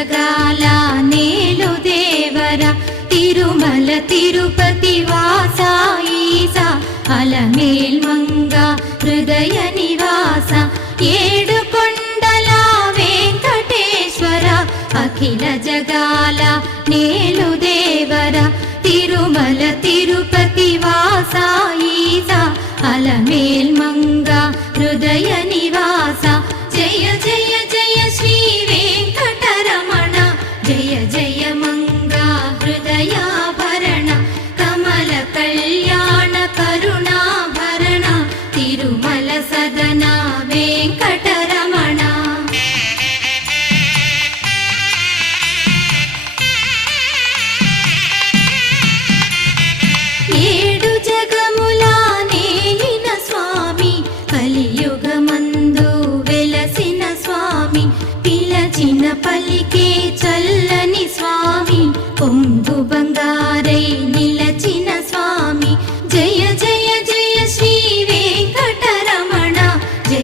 జగాల నేలు దేవర తిరుమల తిరుపతి వాస ఈసా అలమేల్ మంగ హృదయ నివాస ఏడు కొండల వెంకటేశ్వర అఖిల జగాల నేలు దేవర తిరుమల తిరుపతి వాస ఈసా అలమేల్ మంగ హృదయ నివాస జయ జయ జయ శ్రీ వెంకటరమణ జయ జయ మంగ హృదయాభరణ కమల కళ్యాణ కరుణాభరణ తిరుమల సదన వెంకటరమణ. ఏడు జగముల నేలిన స్వామి కలియుగమందు వెలసిన స్వామి పిలచిన పలికే